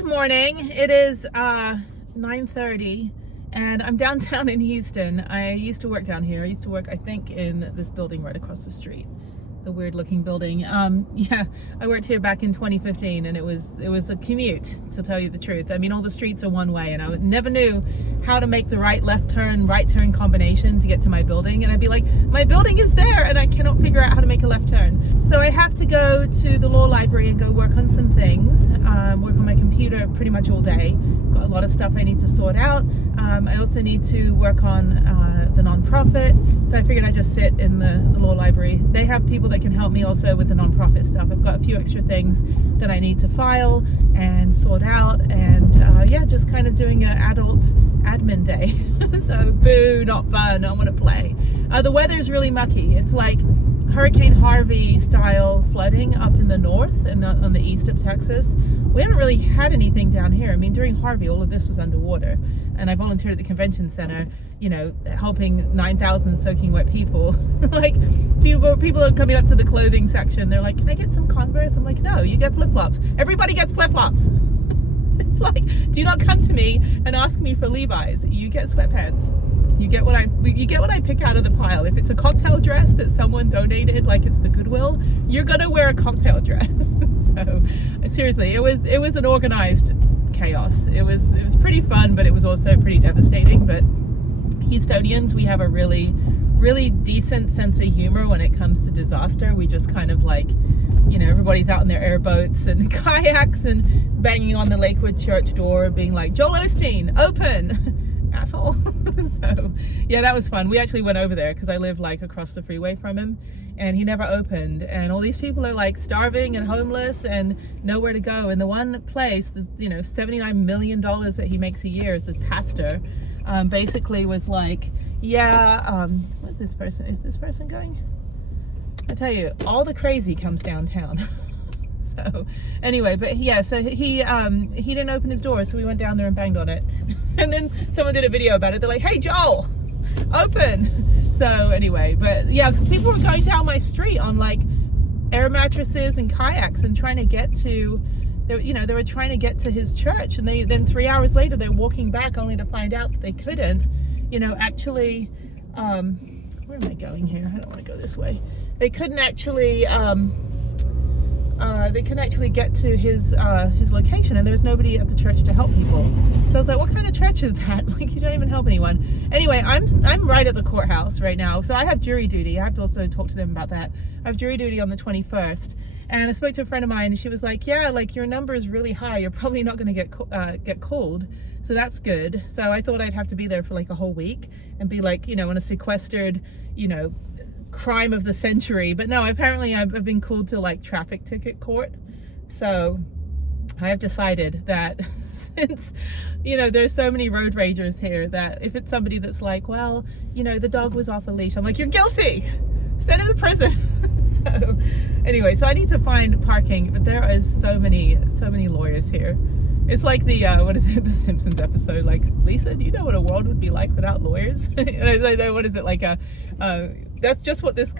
Good morning. It is 9:30 and I'm downtown in Houston. I used to work down here. I used to work, I think, in this building right across the street. The weird looking building. Yeah, I worked here back in 2015 and it was a commute, to tell you the truth. I mean, all the streets are one way and I never knew how to make the right turn combination to get to my building. And I'd be like, my building is there and I cannot figure out how to make a left turn. So I have to go to the law library and go work on some things, work on my computer pretty much all day. Got a lot of stuff I need to sort out. I also need to work on the nonprofit. So I figured I'd just sit in the law library. They have people that can help me also with the nonprofit stuff. I've got a few extra things that I need to file and sort out, and yeah, just kind of doing an adult admin day. So boo, not fun. I want to play. The weather is really mucky. It's like Hurricane Harvey style flooding up in the north and on the east of Texas. We haven't really had anything down here. I mean, during Harvey, all of this was underwater, and I volunteered at the convention center, you know, helping 9,000 soaking wet people. Like, people are coming up to the clothing section. They're like, can I get some Converse? I'm like, no, you get flip-flops. Everybody gets flip-flops. It's like, do not come to me and ask me for Levi's. You get sweatpants. You get what I pick out of the pile. If it's a cocktail dress that someone donated, like it's the Goodwill, you're gonna wear a cocktail dress. So seriously, it was an organized chaos. It was pretty fun, but it was also pretty devastating. But Houstonians, we have a really decent sense of humor when it comes to disaster. We just kind of like, you know, everybody's out in their airboats and kayaks and banging on the Lakewood church door being like, Joel Osteen, open. Asshole. So yeah, that was fun. We actually went over there because I live like across the freeway from him, and he never opened, and all these people are like starving and homeless and nowhere to go. And the one place, the, you know, $79 million that he makes a year as this pastor, basically was like, yeah, what's this person? Is this person going? I tell you, all the crazy comes downtown. So anyway, but yeah, so he didn't open his door, so we went down there and banged on it. And then someone did a video about it. They're like, hey Joel, open. So anyway, but yeah, because people were going down my street on like air mattresses and kayaks and trying to get to, they were trying to get to his church, and then 3 hours later they're walking back only to find out that they couldn't, actually, where am I going here? I don't want to go this way. They couldn't actually get to his location, and there was nobody at the church to help people. So I was like, what kind of church is that? Like, you don't even help anyone. Anyway, I'm right at the courthouse right now, so I have jury duty. I have to also talk to them about that. I have jury duty on the 21st, and I spoke to a friend of mine, and she was like, yeah, like your number is really high. You're probably not going to get called, so that's good. So I thought I'd have to be there for like a whole week and be like, on a sequestered, crime of the century. But no, apparently I've been called to like traffic ticket court. So I have decided that since there's so many road ragers here, that if it's somebody that's like, well, the dog was off a leash, I'm like, you're guilty, send him to prison. So anyway, so I need to find parking, but there is so many lawyers here. It's like the what is it, the Simpsons episode, like, Lisa, do you know what a world would be like without lawyers? What is it, like that's just what this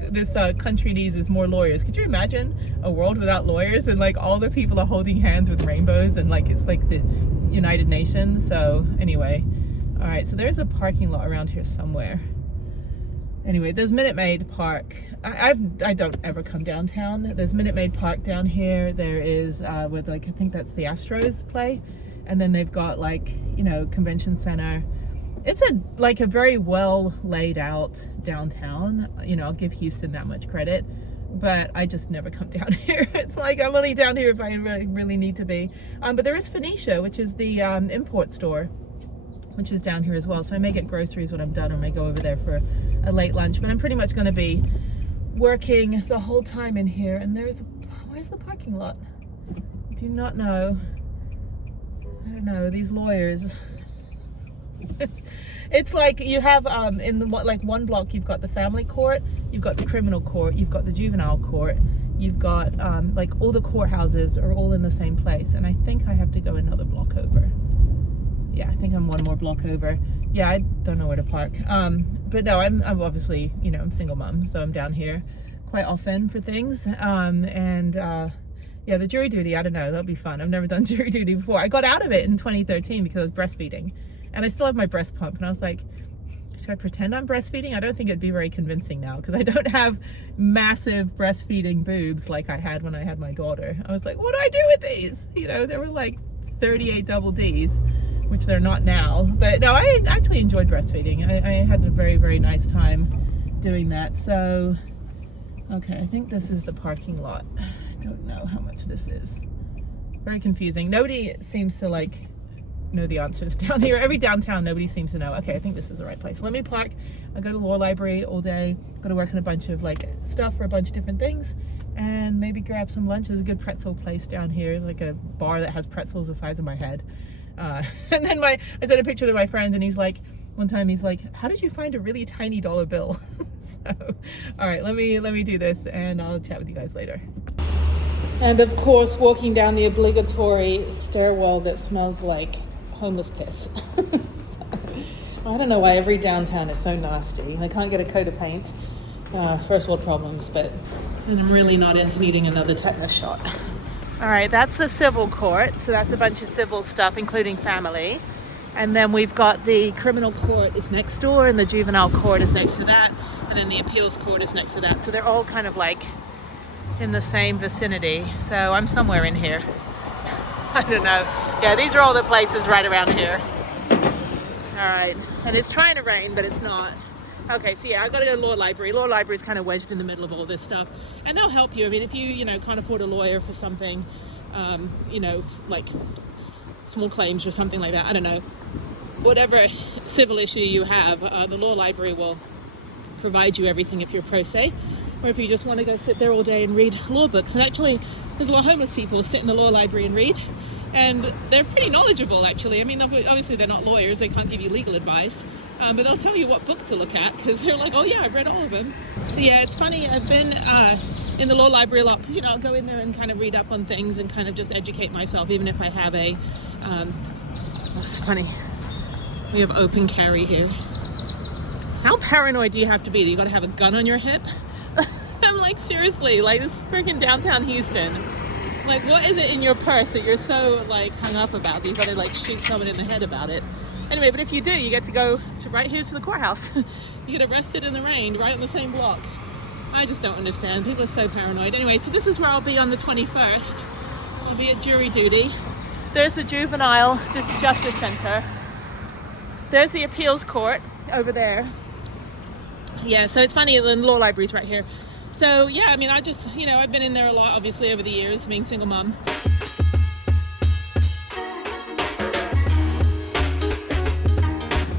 country needs, is more lawyers. Could you imagine a world without lawyers, and like all the people are holding hands with rainbows, and like it's like the United Nations? So anyway, all right, so there's a parking lot around here somewhere. Anyway, there's Minute Maid Park. I don't ever come downtown. There's Minute Maid Park down here. There is with like, I think that's the Astros play, and then they've got like convention center. It's a very well laid out downtown. I'll give Houston that much credit, but I just never come down here. It's like I'm only down here if I really need to be. But there is Phoenicia, which is the import store, which is down here as well. So I may get groceries when I'm done, or may go over there for a late lunch. But I'm pretty much going to be working the whole time in here. And where's the parking lot? Do not know. I don't know. These lawyers. It's like you have in the one block you've got the family court, you've got the criminal court, you've got the juvenile court, you've got like all the courthouses are all in the same place. And I think I have to go another block over. Yeah, I think I'm one more block over. Yeah, I don't know where to park. But no, I'm obviously, I'm single mom, so I'm down here quite often for things. And Yeah, the jury duty, I don't know, that'll be fun. I've never done jury duty before. I got out of it in 2013 because I was breastfeeding, and I still have my breast pump, and I was like, should I pretend I'm breastfeeding? I don't think it'd be very convincing now because I don't have massive breastfeeding boobs like I had when I had my daughter. I was like, what do I do with these? You know, they were like 38 double Ds, which they're not now. But no, I actually enjoyed breastfeeding. I had a very, very nice time doing that. So, okay, I think this is the parking lot. I don't know how much this is. Very confusing. Nobody seems to like know the answers down here. Every downtown, nobody seems to know. Okay, I think this is the right place. Let me park. I go to law library all day. Go to work on a bunch of like stuff for a bunch of different things, and maybe grab some lunch. There's a good pretzel place down here, like a bar that has pretzels the size of my head. And then I sent a picture to my friend, and he's like, one time he's like, how did you find a really tiny dollar bill? So, all right, let me do this, and I'll chat with you guys later. And of course, walking down the obligatory stairwell that smells like homeless piss. I don't know why every downtown is so nasty. I can't get a coat of paint. First world problems, but I'm really not into needing another tetanus shot. All right, that's the civil court. So that's a bunch of civil stuff, including family. And then we've got the criminal court is next door, and the juvenile court is next to that. And then the appeals court is next to that. So they're all kind of like in the same vicinity. So I'm somewhere in here. I don't know. Yeah, these are all the places right around here. All right, and it's trying to rain, but it's not. Okay, so yeah, I've got to go to law library. Law library is kind of wedged in the middle of all this stuff, and they'll help you. I mean, if you can't afford a lawyer for something, like small claims or something like that. I don't know, whatever civil issue you have, the law library will provide you everything if you're pro se, or if you just want to go sit there all day and read law books. And actually, there's a lot of homeless people sit in the law library and read. And they're pretty knowledgeable, actually. I mean, obviously they're not lawyers, they can't give you legal advice, but they'll tell you what book to look at, because they're like, oh yeah, I've read all of them. So yeah, it's funny, I've been in the law library a lot, because I'll go in there and kind of read up on things and kind of just educate myself, even if I have a, it's funny, we have open carry here. How paranoid do you have to be? You gotta have a gun on your hip? I'm like, seriously, like this is freaking downtown Houston. Like, what is it in your purse that you're so like hung up about that you've got to like shoot someone in the head about it? Anyway, but if you do, you get to go to right here to the courthouse. You get arrested in the rain right on the same block. I just don't understand. People are so paranoid. Anyway, so this is where I'll be on the 21st. I'll be at jury duty. There's the juvenile justice center. There's the appeals court over there. Yeah, so it's funny, the law library's right here. So yeah, I mean, I just, I've been in there a lot, obviously, over the years, being single mom.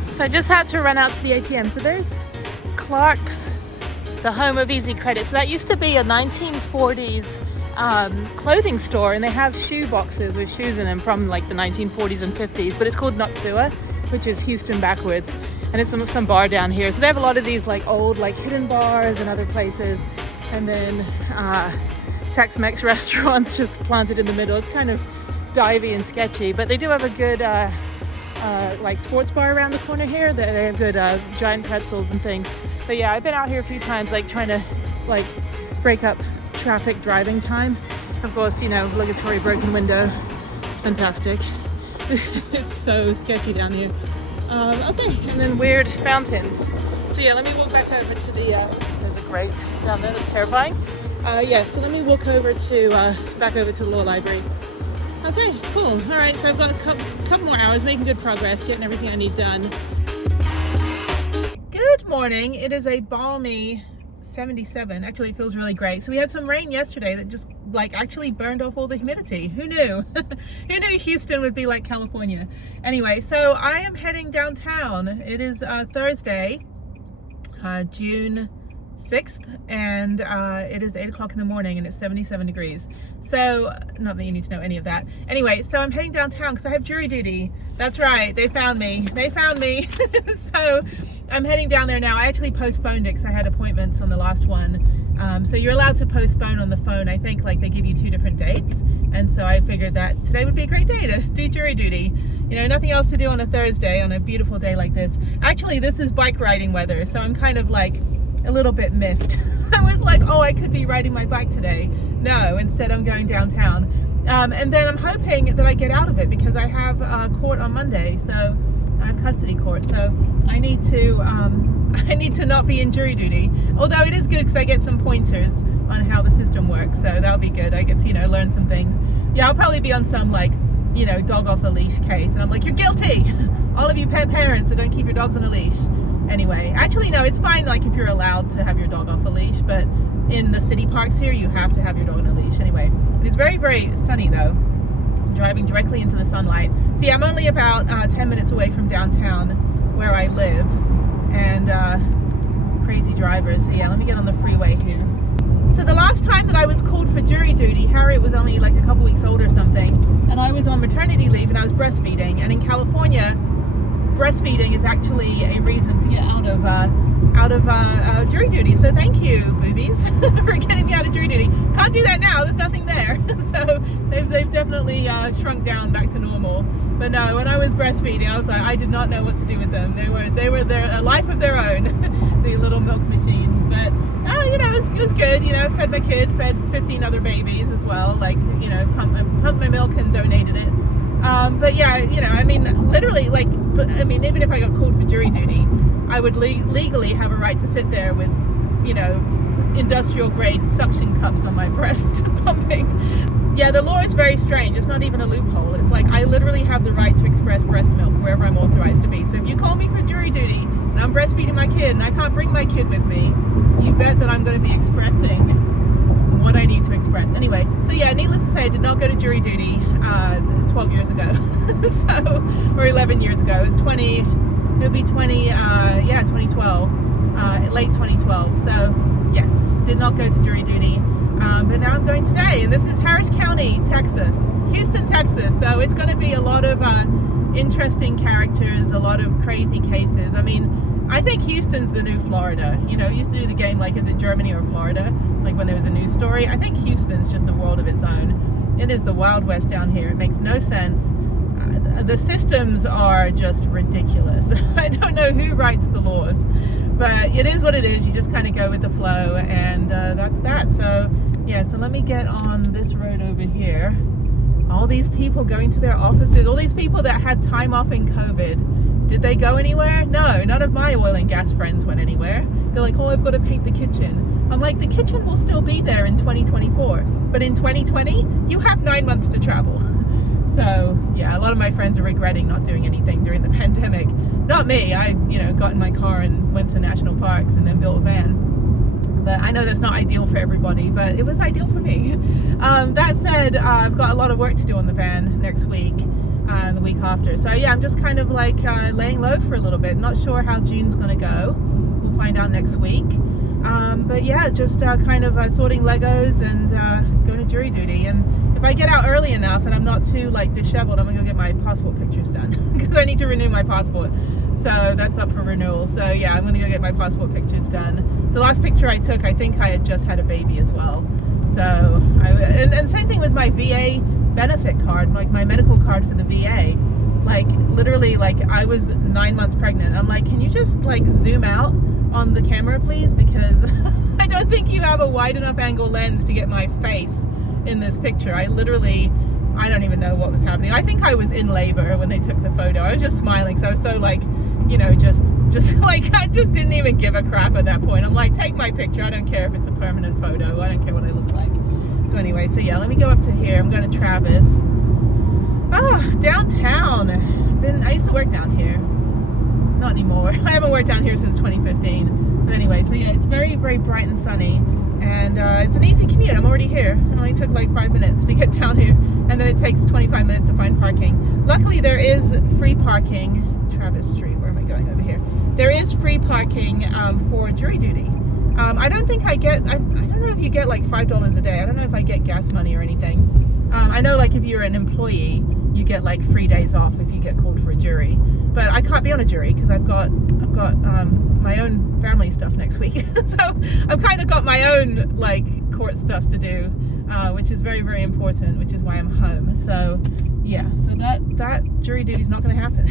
So I just had to run out to the ATM. So there's Clark's, the home of Easy Credit. So that used to be a 1940s clothing store, and they have shoe boxes with shoes in them from like the 1940s and 50s, but it's called Notsua, which is Houston backwards. And it's some bar down here. So they have a lot of these like old like hidden bars and other places. And then Tex-Mex restaurants just planted in the middle. It's kind of divey and sketchy, but they do have a good like sports bar around the corner here. They have good giant pretzels and things. But yeah, I've been out here a few times like trying to like break up traffic driving time. Of course, obligatory broken window. It's fantastic. It's so sketchy down here. Okay, and then weird fountains. So yeah, let me walk back over to the, there's a grate down there, that's terrifying. Yeah, so let me walk over to, back over to the law library. Okay, cool. All right, so I've got a couple more hours, making good progress, getting everything I need done. Good morning. It is a balmy 77. Actually, it feels really great. So we had some rain yesterday that just like actually burned off all the humidity. Who knew? Who knew Houston would be like California? Anyway, so I am heading downtown. It is Thursday, June 6th, and it is 8 o'clock in the morning, and it's 77 degrees. So, not that you need to know any of that. Anyway, so I'm heading downtown because I have jury duty. That's right, they found me. They found me. So I'm heading down there now. I actually postponed it because I had appointments on the last one. So you're allowed to postpone on the phone. I think like they give you 2 different dates. And so I figured that today would be a great day to do jury duty. Nothing else to do on a Thursday on a beautiful day like this. Actually, this is bike riding weather, so I'm kind of like a little bit miffed. I was like, oh, I could be riding my bike today. No, instead I'm going downtown. And then I'm hoping that I get out of it because I have court on Monday, so I have custody court. So I need to not be in jury duty. Although it is good because I get some pointers on how the system works, so that'll be good. I get to learn some things. Yeah, I'll probably be on some dog off a leash case, and I'm like, you're guilty, all of you pet parents that don't keep your dogs on a leash. Anyway, actually no, it's fine if you're allowed to have your dog off a leash, but in the city parks here you have to have your dog on a leash. Anyway, it is very, very sunny though. I'm driving directly into the sunlight. See, I'm only about 10 minutes away from downtown where I live, and crazy drivers. So yeah, let me get on the freeway here. So the last time that I was called for jury duty, Harriet was only a couple weeks old or something, and I was on maternity leave and I was breastfeeding. And in California, breastfeeding is actually a reason to get out of jury duty. So thank you, boobies, for getting me out of jury duty. Can't do that now. There's nothing there. So they've definitely shrunk down back to normal. But no, when I was breastfeeding, I was like, I did not know what to do with them. They were a life of their own, the little milk machines. But it was good. Fed my kid, fed 15 other babies as well. Pumped my milk and donated it. But yeah, literally, even if I got called for jury duty, I would legally have a right to sit there with, industrial grade suction cups on my breasts pumping. Yeah, the law is very strange. It's not even a loophole. It's I literally have the right to express breast milk wherever I'm authorized to be. So if you call me for jury duty and I'm breastfeeding my kid and I can't bring my kid with me, you bet that I'm going to be expressing what I need to express. Anyway, so yeah, needless to say, I did not go to jury duty 12 years ago. Or 11 years ago. It would be 2012, late 2012. So yes, did not go to jury duty. But now I'm going today, and this is Harris County, Texas, Houston, Texas. So it's going to be a lot of interesting characters, a lot of crazy cases. I think Houston's the new Florida. Used to do the game is it Germany or Florida? When there was a news story. I think Houston's just a world of its own. It is the Wild West down here. It makes no sense. The systems are just ridiculous. I don't know who writes the laws, but it is what it is. You just kind of go with the flow, and that's that. So yeah, so let me get on this road over here. All these people going to their offices, all these people that had time off in COVID, did they go anywhere? No, none of my oil and gas friends went anywhere. They're like, oh, I've got to paint the kitchen. I'm like, the kitchen will still be there in 2024, but in 2020 you have 9 months to travel. So yeah, a lot of my friends are regretting not doing anything during the pandemic. Not me. I got in my car and went to national parks and then built a van. But I know that's not ideal for everybody, but it was ideal for me. That said, I've got a lot of work to do on the van next week and the week after. So yeah, I'm just kind of laying low for a little bit. Not sure how June's gonna go. We'll find out next week. But yeah, just kind of sorting Legos and going to jury duty. And if I get out early enough and I'm not too disheveled, I'm gonna go get my passport pictures done because I need to renew my passport. So that's up for renewal. So yeah, I'm gonna go get my passport pictures done. The last picture I took, I think I had just had a baby as well. So and same thing with my VA benefit card, my medical card for the VA. Literally, I was 9 months pregnant. I'm like, can you just zoom out on the camera, please? Because I don't think you have a wide enough angle lens to get my face in this picture. I don't even know what was happening. I think I was in labor when they took the photo. I was just smiling, so I was so I just didn't even give a crap at that point. I'm like, take my picture. I don't care if it's a permanent photo. I don't care what I look like. So anyway, so yeah, let me go up to here. I'm going to Travis. Downtown. I used to work down here. Not anymore. I haven't worked down here since 2015. But anyway, so yeah, it's very, very bright and sunny. And it's an easy commute. I'm already here. It only took 5 minutes to get down here. And then it takes 25 minutes to find parking. Luckily, there is free parking. Travis Street, where am I going over here? There is free parking for jury duty. I don't think I don't know if you get $5 a day. I don't know if I get gas money or anything. I know if you're an employee, you get free days off if you get called for a jury. But I can't be on a jury because I've got my own family stuff next week. So I've kind of got my own court stuff to do, which is very, very important, which is why I'm home. So yeah, so that jury duty is not going to happen.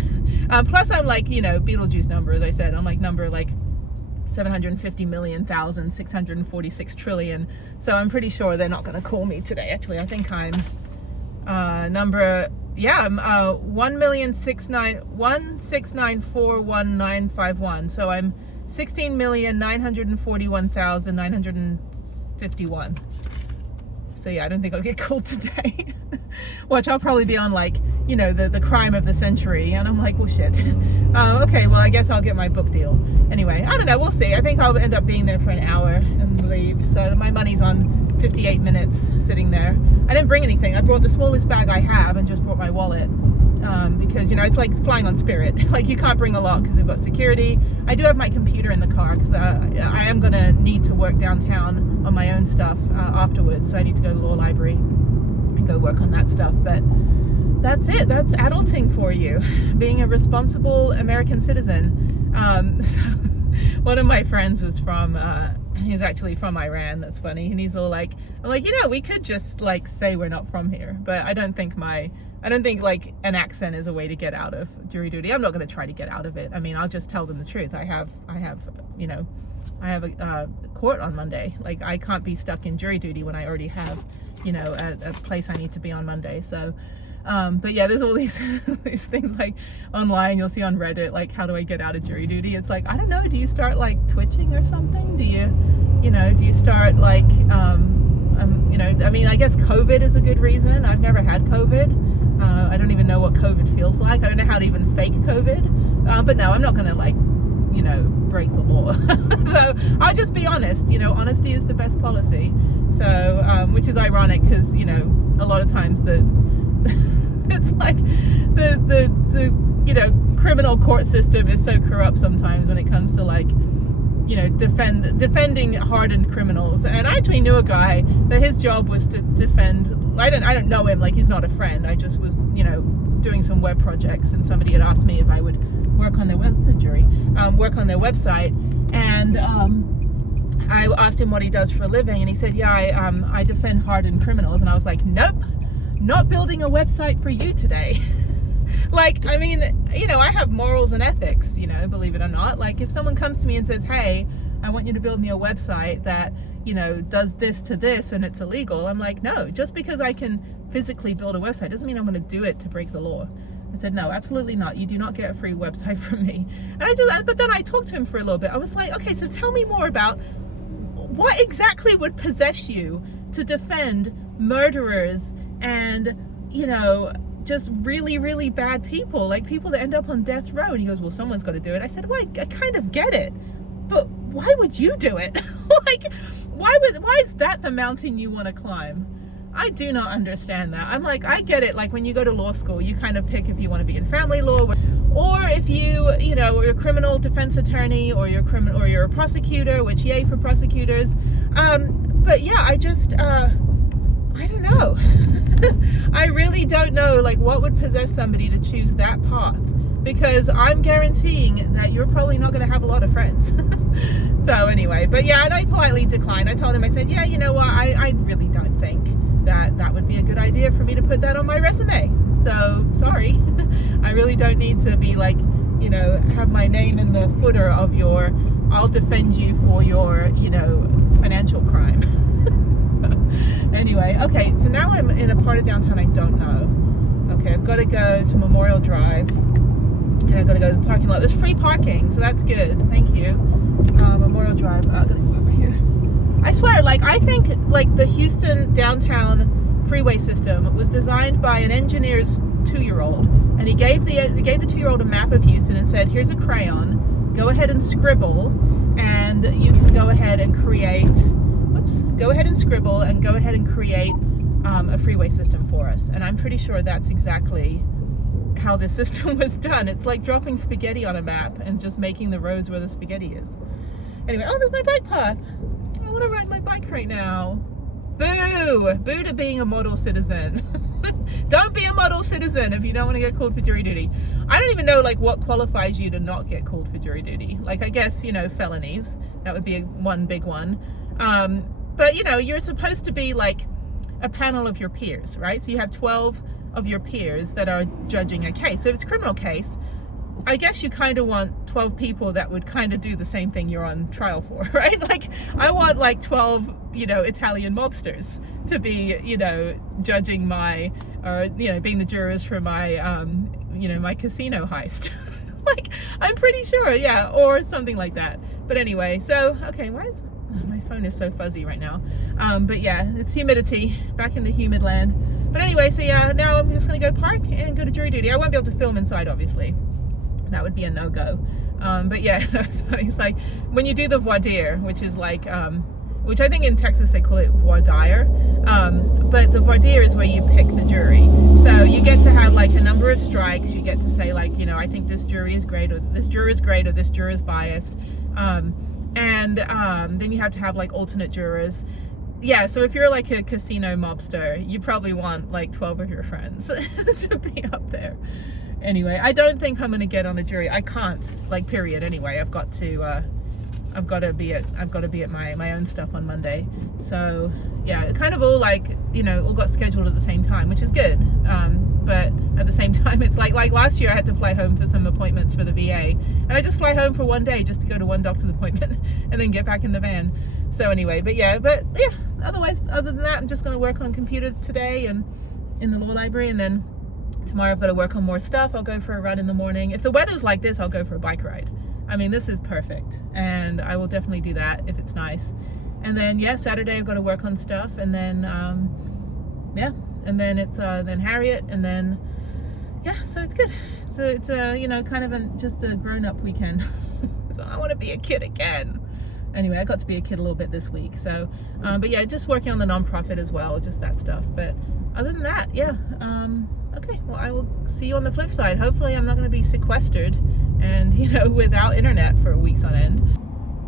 Plus I'm Beetlejuice number, as I said. I'm number 750,646 trillion. So I'm pretty sure they're not going to call me today. Actually, I think I'm I'm 1,694,1951. So I'm 16,941,951. So yeah, I don't think I'll get called today. Watch, I'll probably be on like, you know, the crime of the century, and I'm like, well, shit. Okay, well, I guess I'll get my book deal. Anyway, I don't know, we'll see. I think I'll end up being there for an hour and leave. So my money's on 58 minutes sitting there. I didn't bring anything. I brought the smallest bag I have and just brought my wallet. Because, you know, it's like flying on Spirit. Like, you can't bring a lot because we've got security. I do have my computer in the car because I am going to need to work downtown on my own stuff afterwards. So I need to go to the law library and go work on that stuff. But that's it. That's adulting for you. Being a responsible American citizen. So one of my friends was from, he's actually from Iran. That's funny. And he's all like, I'm like, you know, we could just like say we're not from here. But I don't think like an accent is a way to get out of jury duty. I'm not going to try to get out of it. I mean, I'll just tell them the truth. I have a court on Monday. Like, I can't be stuck in jury duty when I already have, you know, a place I need to be on Monday. So, but yeah, there's all these these things like online. You'll see on Reddit, like, how do I get out of jury duty? It's like, I don't know. Do you start like twitching or something? Do you start like, you know, I mean, I guess COVID is a good reason. I've never had COVID. I don't even know what COVID feels like. I don't know how to even fake COVID. But no, I'm not going to like, you know, break the law. So I'll just be honest. You know, honesty is the best policy. So, which is ironic because, you know, a lot of times it's like the you know, criminal court system is so corrupt sometimes when it comes to like, you know, defending hardened criminals. And I actually knew a guy that his job was to defend. I don't know him, like, he's not a friend. I just was, you know, doing some web projects, and somebody had asked me if I would work on their work on their website. And I asked him what he does for a living, and he said, yeah, I defend hardened criminals. And I was like, nope, not building a website for you today. Like, I mean, you know, I have morals and ethics, you know, believe it or not. Like, if someone comes to me and says, hey, I want you to build me a website that, you know, does this to this and it's illegal, I'm like, no, just because I can physically build a website doesn't mean I'm going to do it to break the law. I said, no, absolutely not. You do not get a free website from me. And but then I talked to him for a little bit. I was like, okay, so tell me more about what exactly would possess you to defend murderers and, you know, just really, really bad people, like people that end up on death row. And he goes, well, someone's got to do it. I said, well, I kind of get it, but why would you do it? Like, why is that the mountain you want to climb? I do not understand that. I'm like, I get it. Like, when you go to law school, you kind of pick if you want to be in family law, or if you know, you're a criminal defense attorney, or you're a prosecutor, which yay for prosecutors. But yeah, I just, I don't know. I really don't know, like, what would possess somebody to choose that path, because I'm guaranteeing that you're probably not going to have a lot of friends. So anyway, but yeah, and I politely declined. I told him, I said, yeah, you know what, I really don't think that would be a good idea for me to put that on my resume. So sorry. I really don't need to be like, you know, have my name in the footer of your, I'll defend you for your, you know, financial crime. Anyway, okay, so now I'm in a part of downtown I don't know. Okay, I've got to go to Memorial Drive, and I've got to go to the parking lot. There's free parking, so that's good. Thank you. Memorial Drive. I'm going to go over here. I swear, like, I think, like, the Houston downtown freeway system was designed by an engineer's 2-year-old, and he gave the 2-year-old a map of Houston and said, here's a crayon, go ahead and scribble, and you can go ahead and create, go ahead and scribble and go ahead and create a freeway system for us. And I'm pretty sure that's exactly how this system was done. It's like dropping spaghetti on a map and just making the roads where the spaghetti is. Anyway, oh, there's my bike path. I want to ride my bike right now. Boo! Boo to being a model citizen. Don't be a model citizen if you don't want to get called for jury duty. I don't even know, like, what qualifies you to not get called for jury duty. Like, I guess, you know, felonies. That would be one big one. But, you know, you're supposed to be like a panel of your peers, right? So you have 12 of your peers that are judging a case. So if it's a criminal case, I guess you kind of want 12 people that would kind of do the same thing you're on trial for, right? Like, I want like 12, Italian mobsters to be, judging my, or, being the jurors for my, my casino heist. Like, I'm pretty sure, yeah, or something like that. But anyway, so, okay, my phone is so fuzzy right now. But yeah, it's humidity, back in the humid land. But anyway, so yeah, now I'm just gonna go park and go to jury duty. I won't be able to film inside, obviously. That would be a no-go. But yeah, it's funny. It's like when you do the voir dire, which is like, which I think in Texas they call it voir dire. But the voir dire is where you pick the jury. So you get to have like a number of strikes. You get to say like, I think this jury is great, or this juror is great, or this juror is biased. And then you have to have like alternate jurors. Yeah, so if you're like a casino mobster, you probably want like 12 of your friends to be up there. Anyway, I don't think I'm gonna get on a jury. I can't, like, period. Anyway, I've got to be at my own stuff on Monday. So yeah, it kind of all like, all got scheduled at the same time, which is good. But at the same time, it's like last year I had to fly home for some appointments for the VA, and I just fly home for one day just to go to one doctor's appointment and then get back in the van. So anyway, but yeah, otherwise, other than that, I'm just gonna work on computer today and in the law library, and then tomorrow I've got to work on more stuff. I'll go for a run in the morning. If the weather's like this, I'll go for a bike ride. I mean, this is perfect, and I will definitely do that if it's nice. And then yeah, Saturday I've got to work on stuff, and then and then it's then Harriet, and then yeah, so it's good. So it's kind of just a grown-up weekend. So I want to be a kid again. Anyway, I got to be a kid a little bit this week. So but yeah, just working on the nonprofit as well, just that stuff. But other than that, yeah. Okay, well, I will see you on the flip side. Hopefully I'm not going to be sequestered and, without internet for weeks on end.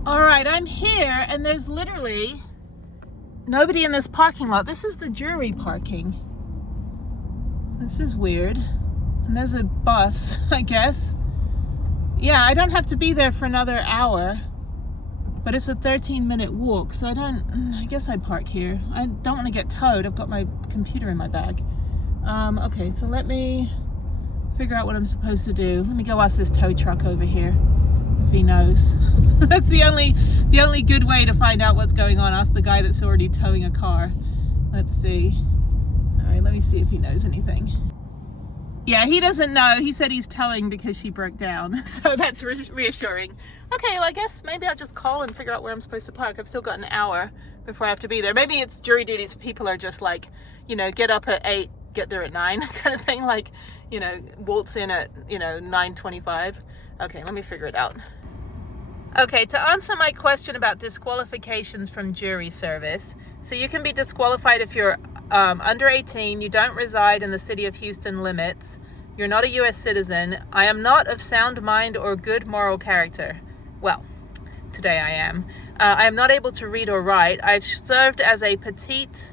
All right, I'm here, and there's literally nobody in this parking lot. This is the jury parking. This is weird. And there's a bus, I guess. Yeah, I don't have to be there for another hour, but it's a 13-minute walk, so I guess I park here. I don't want to get towed. I've got my computer in my bag. Okay, so let me figure out what I'm supposed to do. Let me go ask this tow truck over here if he knows. That's the only good way to find out what's going on. Ask the guy that's already towing a car. Let's see. All right, let me see if he knows anything. Yeah, he doesn't know. He said he's towing because she broke down, so that's reassuring. Okay, well, I guess maybe I'll just call and figure out where I'm supposed to park. I've still got an hour before I have to be there. Maybe it's jury duties. People are just like, get up at 8, get there at 9 kind of thing, like, waltz in at 9:25. Okay, let me figure it out. Okay, to answer my question about disqualifications from jury service, so you can be disqualified if you're under 18, you don't reside in the city of Houston limits, you're not a U.S. citizen, I am not of sound mind or good moral character. Well, today I am. I am not able to read or write. I've served as a petite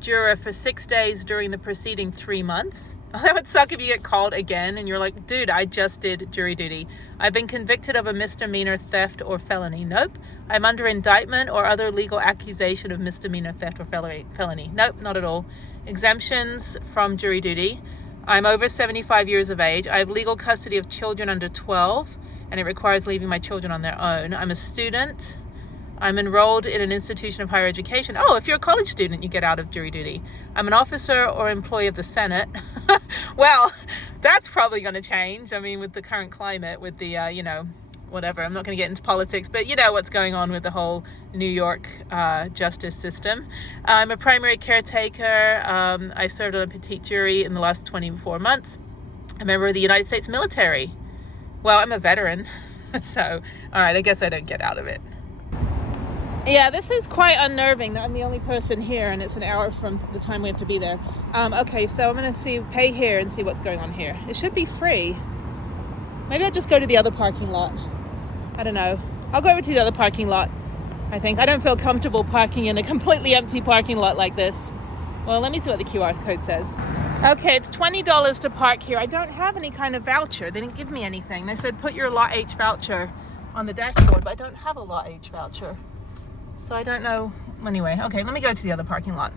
juror for 6 days during the preceding 3 months. That would suck if you get called again and you're like, dude, I just did jury duty. I've been convicted of a misdemeanor theft or felony. Nope. I'm under indictment or other legal accusation of misdemeanor theft or felony. Nope, not at all. Exemptions from jury duty. I'm over 75 years of age. I have legal custody of children under 12, and it requires leaving my children on their own. I'm a student. I'm enrolled in an institution of higher education. Oh, if you're a college student, you get out of jury duty. I'm an officer or employee of the Senate. Well, that's probably going to change. I mean, with the current climate, with the, whatever. I'm not going to get into politics, but you know what's going on with the whole New York justice system. I'm a primary caretaker. I served on a petite jury in the last 24 months. I'm a member of the United States military. Well, I'm a veteran. So, all right, I guess I don't get out of it. Yeah, this is quite unnerving that I'm the only person here and it's an hour from the time we have to be there. Okay, so I'm going to pay here and see what's going on here. It should be free. Maybe I'll just go to the other parking lot. I don't know. I'll go over to the other parking lot, I think. I don't feel comfortable parking in a completely empty parking lot like this. Well, let me see what the QR code says. Okay, it's $20 to park here. I don't have any kind of voucher. They didn't give me anything. They said put your Lot H voucher on the dashboard, but I don't have a Lot H voucher. So I don't know. Anyway, okay, let me go to the other parking lot.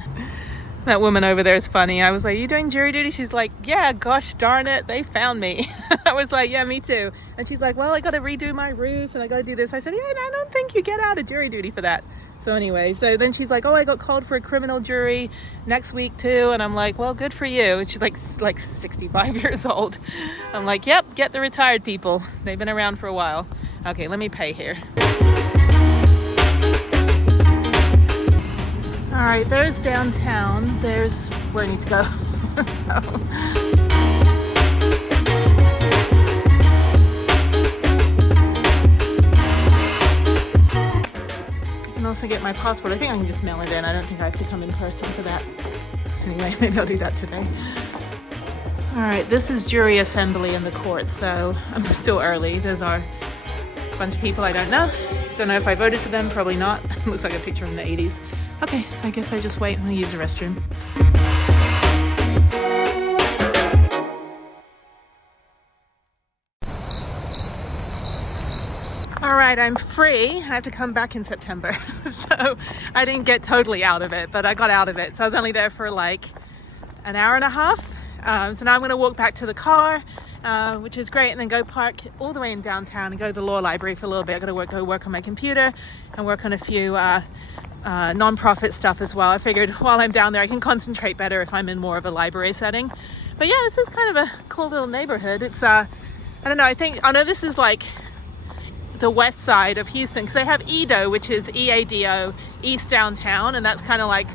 That woman over there is funny. I was like, you doing jury duty? She's like, yeah, gosh darn it, they found me. I was like, yeah, me too. And she's like, well, I got to redo my roof and I got to do this. I said, yeah, I don't think you get out of jury duty for that. So anyway, so then she's like, oh, I got called for a criminal jury next week too. And I'm like, well, good for you. And she's like 65 years old. I'm like, yep, get the retired people. They've been around for a while. Okay, let me pay here. All right, there's downtown. There's where I need to go. So. I can also get my passport. I think I can just mail it in. I don't think I have to come in person for that. Anyway, maybe I'll do that today. All right, this is jury assembly in the court, so I'm still early. There's our bunch of people I don't know. Don't know if I voted for them, probably not. Looks like a picture from the 80s. Okay, so I guess I just wait and I'll use the restroom. All right, I'm free. I have to come back in September. So I didn't get totally out of it, but I got out of it. So I was only there for like an hour and a half. So now I'm gonna walk back to the car, which is great, and then go park all the way in downtown and go to the law library for a little bit. I gotta go work on my computer and work on a few non-profit stuff as well. I figured while I'm down there I can concentrate better if I'm in more of a library setting. But yeah, this is kind of a cool little neighborhood. It's I don't know, I know this is like the west side of Houston, because they have Edo, which is EADO, East Downtown, and that's kind of like,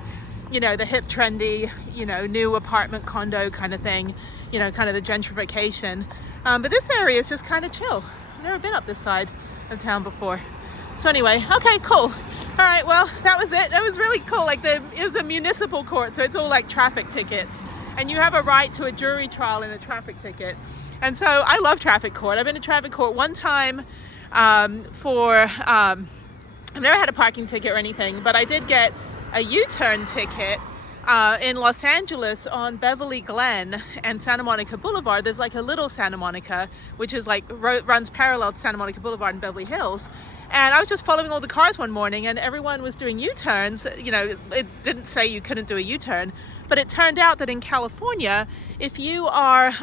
you know, the hip trendy, you know, new apartment condo kind of thing, you know, kind of the gentrification. But this area is just kind of chill. I've never been up this side of town before. So anyway, okay, cool. All right, well, that was it. That was really cool. Like, it was a municipal court, so it's all like traffic tickets. And you have a right to a jury trial in a traffic ticket. And so I love traffic court. I've been to traffic court one time I've never had a parking ticket or anything, but I did get a U-turn ticket in Los Angeles on Beverly Glen and Santa Monica Boulevard. There's like a little Santa Monica, which is like runs parallel to Santa Monica Boulevard in Beverly Hills. And I was just following all the cars one morning and everyone was doing U-turns. You know, it didn't say you couldn't do a U-turn, but it turned out that in California, if you are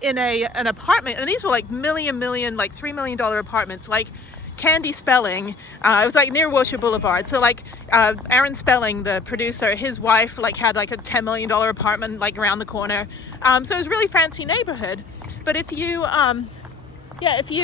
in an apartment, and these were like like $3 million apartments, like Candy Spelling, it was like near Wilshire Boulevard. So like Aaron Spelling, the producer, his wife like had like a $10 million apartment like around the corner. So it was a really fancy neighborhood. But if you sorry, I'm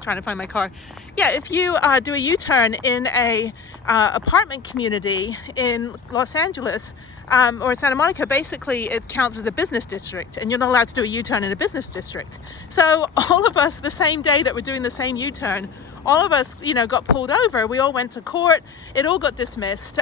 trying to find my car. Yeah, if you do a U-turn in a apartment community in Los Angeles or Santa Monica, basically it counts as a business district, and you're not allowed to do a U-turn in a business district. So all of us, the same day that we're doing the same U-turn, all of us, you know, got pulled over. We all went to court. It all got dismissed.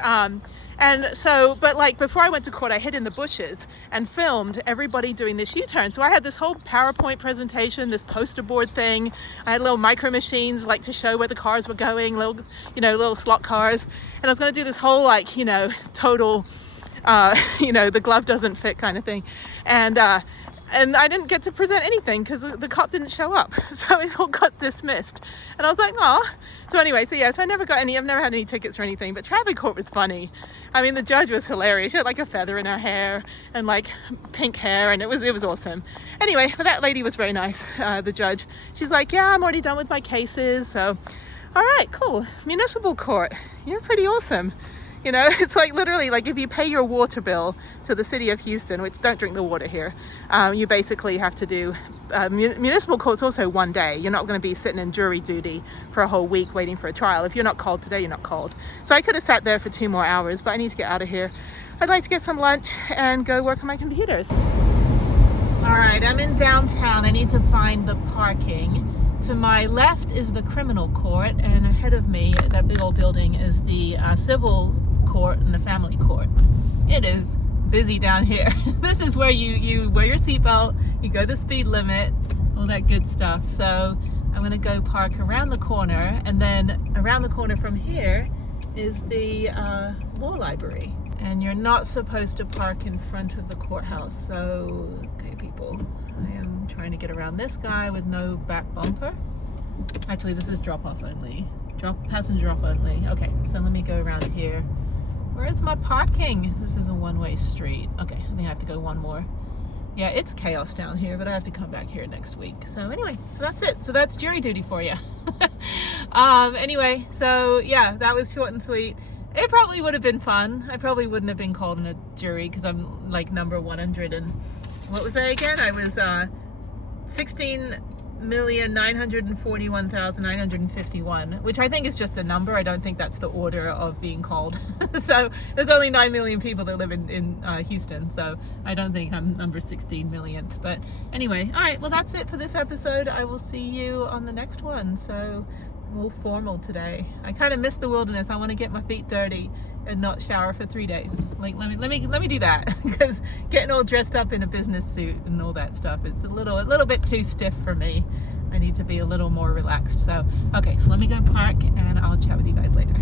And so, but like before I went to court, I hid in the bushes and filmed everybody doing this U-turn. So I had this whole PowerPoint presentation, this poster board thing. I had little micro machines like to show where the cars were going, little slot cars. And I was going to do this whole like, you know, total, you know, the glove doesn't fit kind of thing. And I didn't get to present anything because the cop didn't show up. So it all got dismissed. And I was like, oh. So anyway, so yeah, so I've never had any tickets or anything, but traffic court was funny. I mean, the judge was hilarious. She had like a feather in her hair and like pink hair, and it was awesome. Anyway, but that lady was very nice, the judge. She's like, yeah, I'm already done with my cases. So, all right, cool. Municipal court, you're pretty awesome. You know, it's like literally like if you pay your water bill to the city of Houston, which don't drink the water here, you basically have to do municipal court's also one day. You're not going to be sitting in jury duty for a whole week waiting for a trial. If you're not called today, you're not called. So I could have sat there for 2 more hours, but I need to get out of here. I'd like to get some lunch and go work on my computers. All right, I'm in downtown. I need to find the parking. To my left is the criminal court, and ahead of me, that big old building, is the civil court and the family court. It is busy down here. This is where you wear your seatbelt, you go the speed limit, all that good stuff. So I'm gonna go park around the corner, and then around the corner from here is the law library. And you're not supposed to park in front of the courthouse. So, okay people, I am trying to get around this guy with no back bumper. Actually, this is drop off only. Passenger off only. Okay, so let me go around here. Where's my parking? This is a one-way street. Okay, I think I have to go one more. Yeah, it's chaos down here, but I have to come back here next week. So anyway, so that's it. So that's jury duty for you. Anyway, so yeah, that was short and sweet. It probably would have been fun. I probably wouldn't have been called in a jury because I'm like number 100 and what was I again? I was 16,941,951, which I think is just a number. I don't think that's the order of being called. So there's only 9 million people that live in Houston, so I don't think I'm number 16 millionth. But anyway, all right, well that's it for this episode. I will see you on the next one. So more formal today. I kind of miss the wilderness. I want to get my feet dirty and not shower for 3 days. Like let me do that because getting all dressed up in a business suit and all that stuff, it's a little bit too stiff for me. I need to be a little more relaxed. So okay, so let me go park and I'll chat with you guys later.